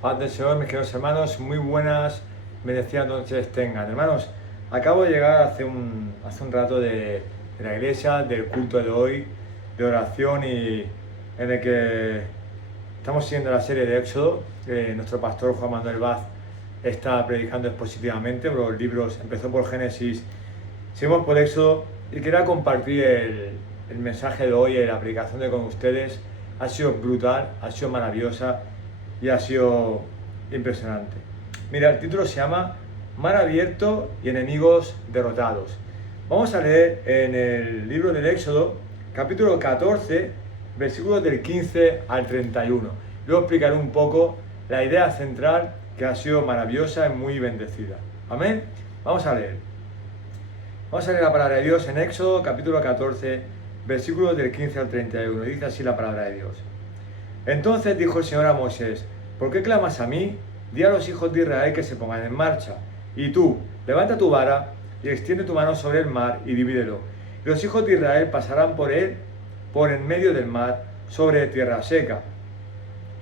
Paz del Señor, mis queridos hermanos, muy buenas, bendecidas noches tengan. Hermanos, acabo de llegar hace un rato de la iglesia, del culto de hoy, de oración y en el que estamos siguiendo la serie de Éxodo. Nuestro pastor Juan Manuel Vaz está predicando expositivamente, los libros empezó por Génesis, seguimos por Éxodo y quería compartir el mensaje de hoy, la predicación de con ustedes. Ha sido brutal, ha sido maravillosa y ha sido impresionante. Mira, el título se llama Mar abierto y enemigos derrotados. Vamos a leer en el libro del Éxodo, capítulo 14, versículos del 15 al 31. Luego explicaré un poco la idea central que ha sido maravillosa y muy bendecida. Amén. Vamos a leer. Vamos a leer la palabra de Dios en Éxodo, capítulo 14, versículos del 15 al 31. Dice así la palabra de Dios. Entonces dijo el Señor a Moisés: ¿por qué clamas a mí? Di a los hijos de Israel que se pongan en marcha. Y tú, levanta tu vara y extiende tu mano sobre el mar y divídelo. Y los hijos de Israel pasarán por él, por en medio del mar, sobre tierra seca.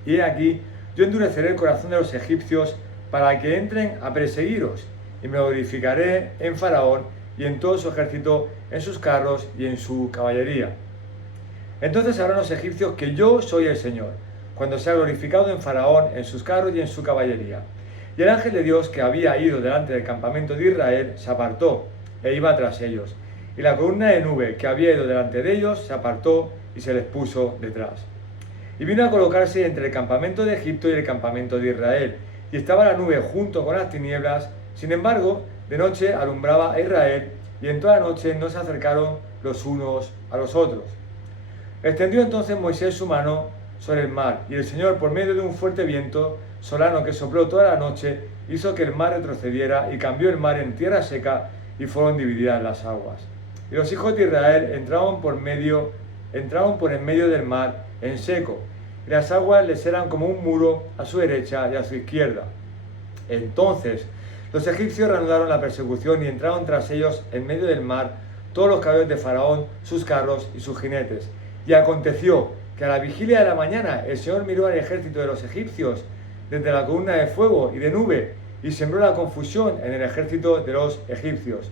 Y he aquí, yo endureceré el corazón de los egipcios para que entren a perseguiros, y me glorificaré en Faraón y en todo su ejército, en sus carros y en su caballería. Entonces sabrán los egipcios que yo soy el Señor, cuando sea glorificado en Faraón, en sus carros y en su caballería. Y el ángel de Dios que había ido delante del campamento de Israel se apartó e iba tras ellos. Y la columna de nube que había ido delante de ellos se apartó y se les puso detrás. Y vino a colocarse entre el campamento de Egipto y el campamento de Israel. Y estaba la nube junto con las tinieblas. Sin embargo, de noche alumbraba a Israel, y en toda la noche no se acercaron los unos a los otros. Extendió entonces Moisés su mano sobre el mar, y el Señor, por medio de un fuerte viento solano que sopló toda la noche, hizo que el mar retrocediera y cambió el mar en tierra seca, y fueron divididas las aguas. Y los hijos de Israel entraron por en medio del mar en seco, y las aguas les eran como un muro a su derecha y a su izquierda. Entonces los egipcios reanudaron la persecución y entraron tras ellos en medio del mar todos los caballos de Faraón, sus carros y sus jinetes. Y aconteció que a la vigilia de la mañana el Señor miró al ejército de los egipcios desde la columna de fuego y de nube, y sembró la confusión en el ejército de los egipcios.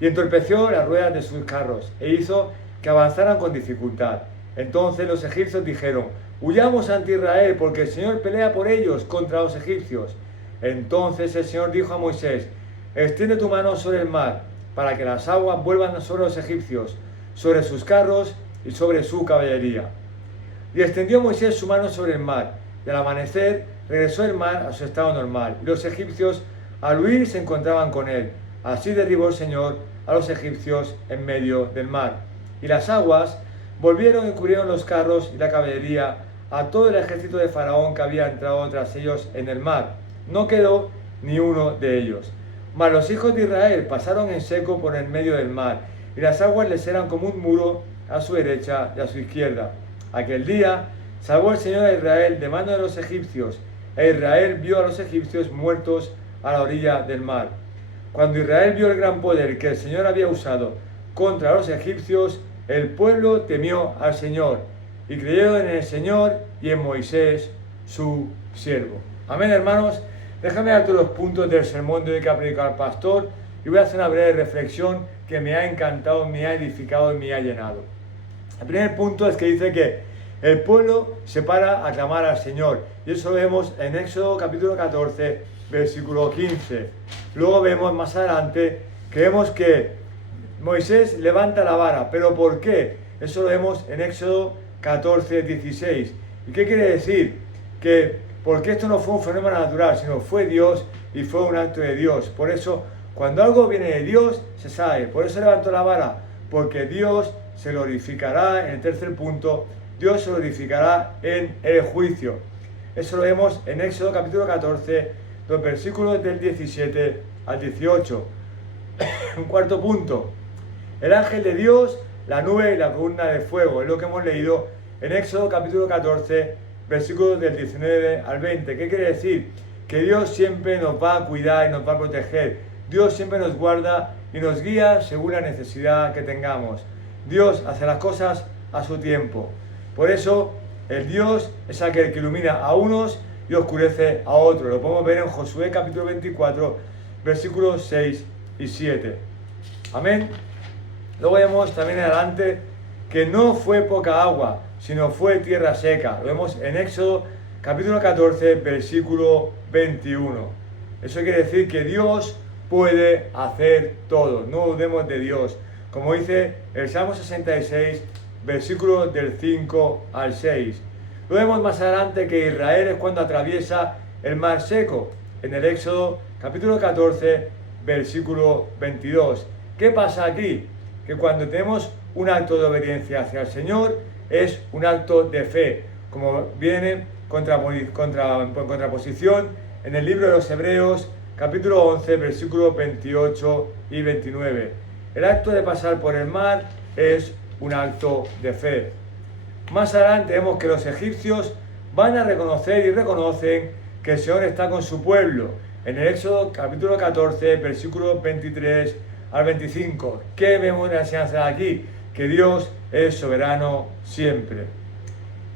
Y entorpeció las ruedas de sus carros, e hizo que avanzaran con dificultad. Entonces los egipcios dijeron: huyamos ante Israel, porque el Señor pelea por ellos contra los egipcios. Entonces el Señor dijo a Moisés: extiende tu mano sobre el mar, para que las aguas vuelvan sobre los egipcios, sobre sus carros y sobre su caballería. Y extendió Moisés su mano sobre el mar, y al amanecer regresó el mar a su estado normal, y los egipcios al huir se encontraban con él. Así derribó el Señor a los egipcios en medio del mar. Y las aguas volvieron y cubrieron los carros y la caballería a todo el ejército de Faraón que había entrado tras ellos en el mar. No quedó ni uno de ellos. Mas los hijos de Israel pasaron en seco por el medio del mar, y las aguas les eran como un muro a su derecha y a su izquierda. Aquel día salvó el Señor a Israel de mano de los egipcios, e Israel vio a los egipcios muertos a la orilla del mar. Cuando Israel vio el gran poder que el Señor había usado contra los egipcios, el pueblo temió al Señor, y creyeron en el Señor y en Moisés, su siervo. Amén, hermanos. Déjame darte los puntos del sermón de hoy que ha predicado el pastor, y voy a hacer una breve reflexión que me ha encantado, me ha edificado y me ha llenado. El primer punto es que dice que el pueblo se para a clamar al Señor, y eso lo vemos en Éxodo capítulo 14, versículo 15. Luego vemos más adelante que vemos que Moisés levanta la vara. ¿Pero por qué? Eso lo vemos en Éxodo 14, 16. ¿Y qué quiere decir? Que porque esto no fue un fenómeno natural, sino fue Dios y fue un acto de Dios. Por eso, cuando algo viene de Dios, se sabe. Por eso levantó la vara, porque Dios se glorificará en el tercer punto. Dios se glorificará en el juicio. Eso lo vemos en Éxodo capítulo 14, los versículos del 17 al 18. Un cuarto punto. El ángel de Dios, la nube y la columna de fuego. Es lo que hemos leído en Éxodo capítulo 14, versículos del 19 al 20. ¿Qué quiere decir? Que Dios siempre nos va a cuidar y nos va a proteger. Dios siempre nos guarda y nos guía según la necesidad que tengamos. Dios hace las cosas a su tiempo. Por eso, el Dios es aquel que ilumina a unos y oscurece a otro. Lo podemos ver en Josué capítulo 24, versículos 6 y 7. Amén. Luego vemos también adelante que no fue poca agua, sino fue tierra seca. Lo vemos en Éxodo capítulo 14, versículo 21. Eso quiere decir que Dios puede hacer todo. No dudemos de Dios. Como dice el Salmo 66, versículos del 5 al 6. Lo vemos más adelante que Israel es cuando atraviesa el mar seco. En el Éxodo capítulo 14, versículo 22. ¿Qué pasa aquí? Que cuando tenemos un acto de obediencia hacia el Señor, es un acto de fe, como viene en contraposición en el libro de los Hebreos, capítulo 11, versículos 28 y 29. El acto de pasar por el mar es un acto de fe. Más adelante vemos que los egipcios van a reconocer y reconocen que el Señor está con su pueblo. En el Éxodo capítulo 14, versículos 23 al 25. ¿Qué vemos en la enseñanza de aquí? Que Dios es soberano siempre.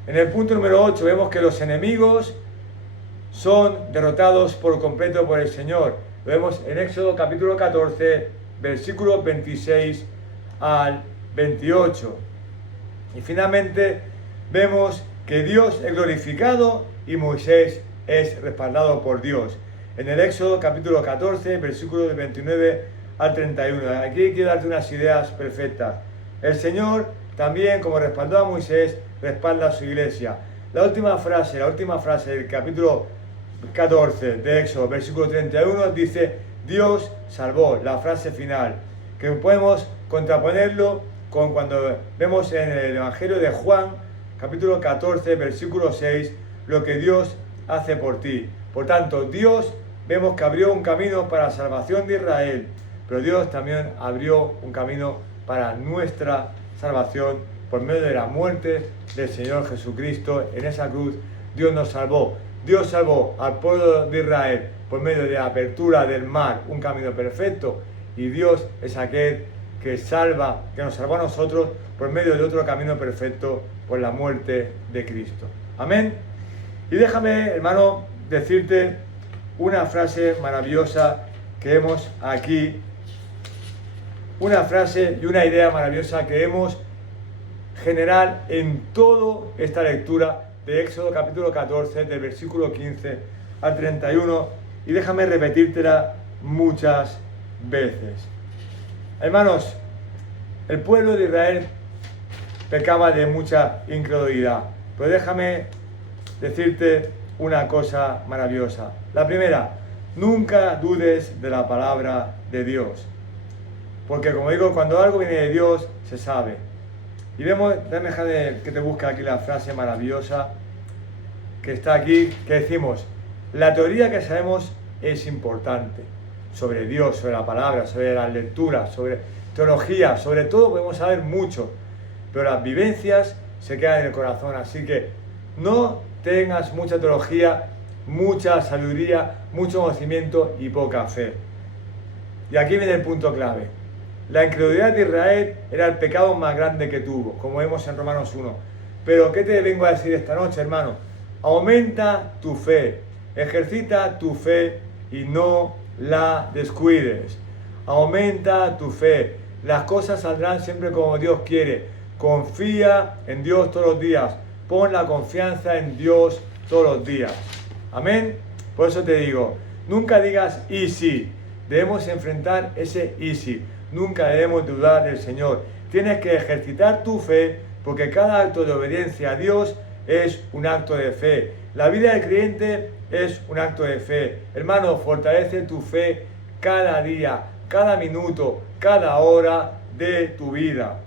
En el punto número 8 vemos que los enemigos son derrotados por completo por el Señor. Lo vemos en Éxodo capítulo 14, versículos 26 al 28. Y finalmente vemos que Dios es glorificado y Moisés es respaldado por Dios. En el Éxodo capítulo 14, versículos del 29 al 31. Aquí quiero darte unas ideas perfectas. El Señor también, como respaldó a Moisés, respalda a su iglesia. La última frase del capítulo 14 de Éxodo, versículo 31, dice: Dios salvó, la frase final, que podemos contraponerlo con cuando vemos en el Evangelio de Juan, capítulo 14, versículo 6, lo que Dios hace por ti. Por tanto, Dios vemos que abrió un camino para la salvación de Israel, pero Dios también abrió un camino para nuestra salvación por medio de la muerte del Señor Jesucristo en esa cruz. Dios nos salvó. Dios salvó al pueblo de Israel por medio de la apertura del mar, un camino perfecto, y Dios es aquel que nos salvó a nosotros por medio de otro camino perfecto, por la muerte de Cristo. Amén. Y déjame, hermano, decirte una frase maravillosa que vemos aquí, una frase y una idea maravillosa que vemos general en toda esta lectura de Éxodo capítulo 14, del versículo 15 al 31, y déjame repetírtela muchas veces. Hermanos, el pueblo de Israel pecaba de mucha incredulidad, pero déjame decirte una cosa maravillosa. La primera: nunca dudes de la palabra de Dios, porque como digo, cuando algo viene de Dios, se sabe. Y vemos, déjame que te busque aquí la frase maravillosa que está aquí, que decimos: la teoría que sabemos es importante, sobre Dios, sobre la palabra, sobre las lecturas, sobre teología, sobre todo podemos saber mucho, pero las vivencias se quedan en el corazón. Así que no tengas mucha teología, mucha sabiduría, mucho conocimiento y poca fe. Y aquí viene el punto clave. La incredulidad de Israel era el pecado más grande que tuvo, como vemos en Romanos 1. Pero ¿qué te vengo a decir esta noche, hermano? Aumenta tu fe, ejercita tu fe y no la descuides. Aumenta tu fe. Las cosas saldrán siempre como Dios quiere. Confía en Dios todos los días. Pon la confianza en Dios todos los días. Amén. Por eso te digo, nunca digas y sí. Debemos enfrentar ese y sí. Nunca debemos dudar del Señor. Tienes que ejercitar tu fe, porque cada acto de obediencia a Dios es un acto de fe. La vida del creyente es un acto de fe. Hermano, fortalece tu fe cada día, cada minuto, cada hora de tu vida.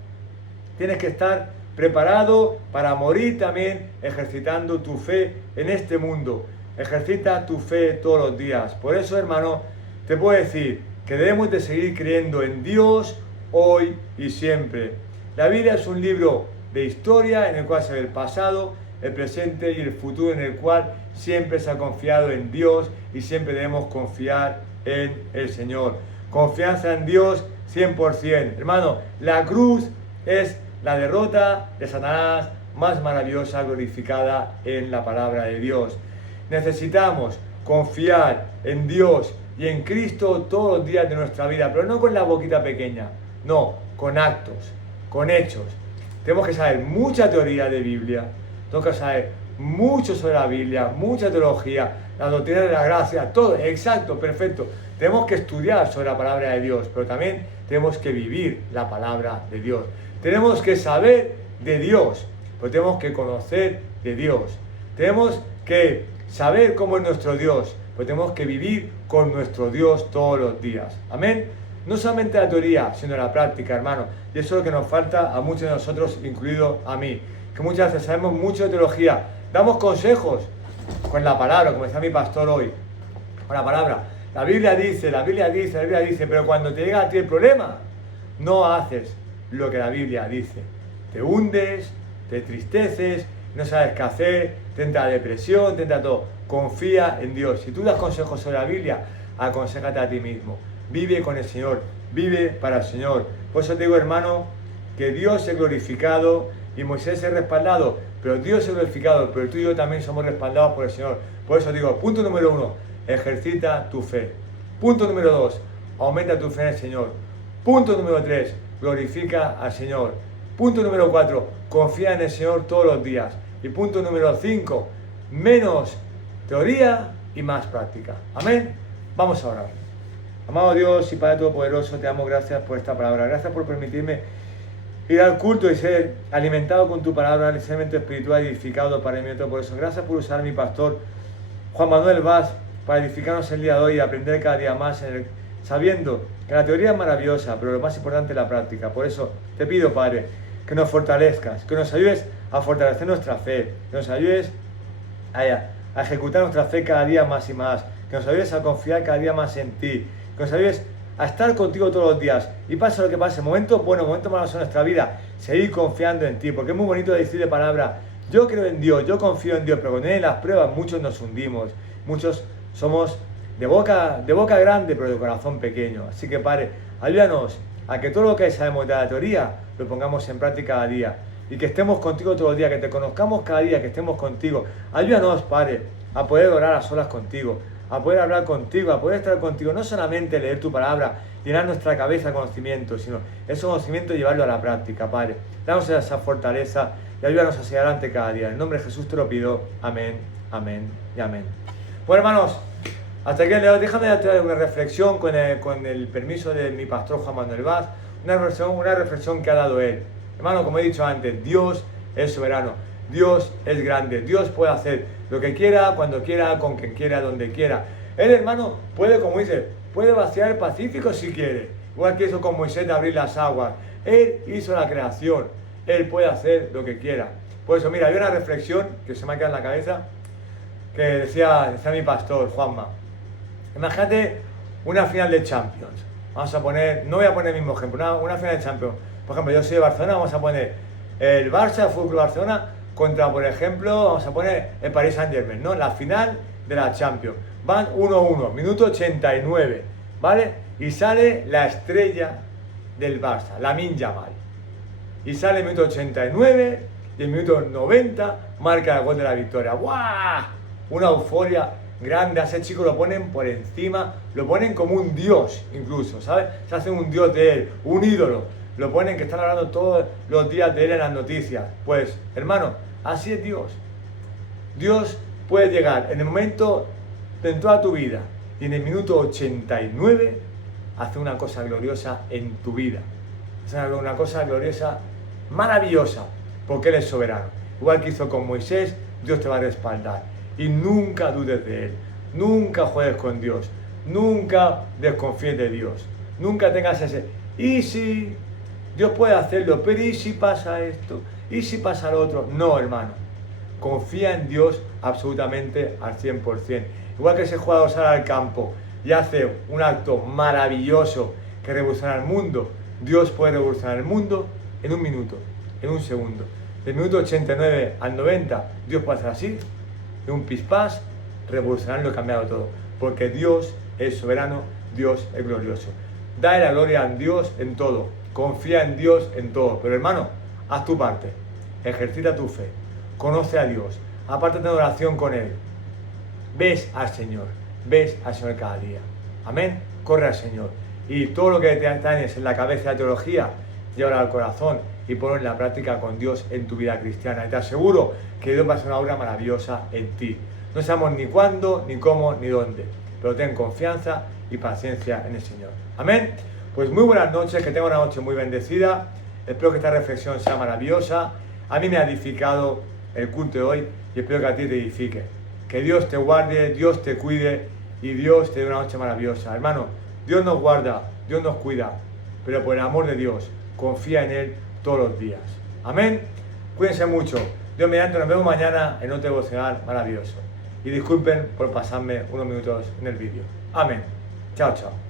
Tienes que estar preparado para morir también ejercitando tu fe en este mundo. Ejercita tu fe todos los días. Por eso, hermano, te puedo decir que debemos de seguir creyendo en Dios hoy y siempre. La Biblia es un libro de historia en el cual se ve el pasado, el presente y el futuro, en el cual siempre se ha confiado en Dios y siempre debemos confiar en el Señor. Confianza en Dios 100%. Hermano, la cruz es la derrota de Satanás más maravillosa, glorificada en la palabra de Dios. necesitamos confiar en Dios y en Cristo todos los días de nuestra vida, pero no con la boquita pequeña, no, con actos, con hechos. Tenemos que saber mucha teoría de Biblia, tenemos que saber mucho sobre la Biblia, mucha teología, la doctrina de la gracia, todo, exacto, perfecto. Tenemos que estudiar sobre la palabra de Dios, pero también tenemos que vivir la palabra de Dios. Tenemos que saber de Dios, pero tenemos que conocer de Dios. Tenemos que saber cómo es nuestro Dios, pero tenemos que vivir con nuestro Dios todos los días. Amén. No solamente la teoría, sino la práctica, hermano. Y eso es lo que nos falta a muchos de nosotros, incluido a mí. Que muchas veces sabemos mucho de teología, damos consejos con la palabra, como decía mi pastor hoy, con la palabra. La Biblia dice, pero cuando te llega a ti el problema, no haces lo que la Biblia dice. Te hundes, te tristeces, no sabes qué hacer, te entra depresión, te entra todo. Confía en Dios. Si tú das consejos sobre la Biblia, aconséjate a ti mismo. Vive con el Señor, vive para el Señor. Por eso te digo, hermano, que Dios es glorificado y Moisés es respaldado, pero Dios es glorificado, pero tú y yo también somos respaldados por el Señor. Por eso digo, punto número 1, ejercita tu fe. Punto número 2, aumenta tu fe en el Señor. Punto número 3, glorifica al Señor. Punto número 4, confía en el Señor todos los días. Y punto número 5, menos teoría y más práctica. Amén. Vamos a orar. Amado Dios y Padre Todopoderoso, te damos gracias por esta palabra. Gracias por permitirme ir al culto y ser alimentado con tu palabra, necesariamente espiritual, edificado para mí. Por eso, gracias por usar a mi pastor Juan Manuel Vaz para edificarnos el día de hoy y aprender cada día más, sabiendo que la teoría es maravillosa, pero lo más importante es la práctica. Por eso te pido, Padre, que nos fortalezcas, que nos ayudes a fortalecer nuestra fe, que nos ayudes a ejecutar nuestra fe cada día más y más, que nos ayudes a confiar cada día más en ti, que nos ayudes a estar contigo todos los días. Y pase lo que pase, momentos buenos, momentos malos en nuestra vida, seguir confiando en ti, porque es muy bonito decir de palabra, yo creo en Dios, yo confío en Dios, pero cuando vienen las pruebas muchos nos hundimos, muchos somos de boca grande, pero de corazón pequeño. Así que, Padre, ayúdanos a que todo lo que sabemos de la teoría lo pongamos en práctica cada día, y que estemos contigo todos los días, que te conozcamos cada día, que estemos contigo. Ayúdanos, Padre, a poder orar a solas contigo, a poder hablar contigo, a poder estar contigo, no solamente leer tu palabra, llenar nuestra cabeza de conocimiento, sino ese conocimiento llevarlo a la práctica, Padre. Danos esa fortaleza y ayúdanos a seguir adelante cada día. En el nombre de Jesús te lo pido. Amén, amén y amén. Bueno, hermanos, hasta aquí el día de hoy. Déjame darte una reflexión con el permiso de mi pastor Juan Manuel Vaz, una reflexión que ha dado él. Hermano, como he dicho antes, Dios es soberano, Dios es grande, Dios puede hacer lo que quiera, cuando quiera, con quien quiera, donde quiera. Él, hermano, puede, como dice, puede vaciar el Pacífico si quiere, igual que hizo con Moisés de abrir las aguas. Él hizo la creación, Él puede hacer lo que quiera. Por eso, mira, hay una reflexión que se me ha quedado en la cabeza, que decía mi pastor, Juanma. Imagínate una final de Champions. Vamos a poner, no voy a poner el mismo ejemplo, una final de Champions. Por ejemplo, yo soy de Barcelona, vamos a poner el Barça, Fútbol Club Barcelona, contra, por ejemplo, vamos a poner el Paris Saint-Germain, ¿no? La final de la Champions. Van 1-1, minuto 89, ¿vale? Y sale la estrella del Barça, Lamine Yamal. Y sale el minuto 89 y el minuto 90 marca el gol de la victoria. ¡Guau! Una euforia grande, a ese chico lo ponen por encima, lo ponen como un dios incluso, ¿sabes? Se hacen un dios de él, un ídolo. Lo ponen que están hablando todos los días de él en las noticias. Pues, hermano, así es Dios. Dios puede llegar en el momento de toda tu vida y en el minuto 89 hacer una cosa gloriosa en tu vida. Hacer una cosa gloriosa, maravillosa, porque Él es soberano. Igual que hizo con Moisés, Dios te va a respaldar. Y nunca dudes de Él. Nunca juegues con Dios. Nunca desconfíes de Dios. Nunca tengas ese, ¿y si Dios puede hacerlo? Pero ¿y si pasa esto? ¿Y si pasa lo otro? No, hermano. Confía en Dios absolutamente al 100%. Igual que ese jugador sale al campo y hace un acto maravilloso que revoluciona el mundo, Dios puede revolucionar el mundo en un minuto, en un segundo. Del minuto 89 al 90, Dios puede hacer así, de un pispás, revolucionarlo y cambiarlo todo. Porque Dios es soberano, Dios es glorioso. Dale la gloria a Dios en todo. Confía en Dios en todo. Pero hermano, haz tu parte. Ejercita tu fe. Conoce a Dide oración con Él. ves al Señor cada día. Amén. Corre al Señor. Y todo lo que te tienes en la cabeza de teología, llévalo al corazón y ponlo en la práctica con Dios en tu vida cristiana. Y te aseguro que Dios va a hacer una obra maravillosa en ti. No sabemos ni cuándo, ni cómo, ni dónde, pero ten confianza y paciencia en el Señor. Amén. Pues muy buenas noches, que tenga una noche muy bendecida. Espero que esta reflexión sea maravillosa. A mí me ha edificado el culto de hoy y espero que a ti te edifique. Que Dios te guarde, Dios te cuide y Dios te dé una noche maravillosa. Hermano, Dios nos guarda, Dios nos cuida, pero por el amor de Dios, confía en Él todos los días. Amén. Cuídense mucho. Dios mediante, nos vemos mañana en otro devocional maravilloso. Y disculpen por pasarme unos minutos en el vídeo. Amén. Chao, chao.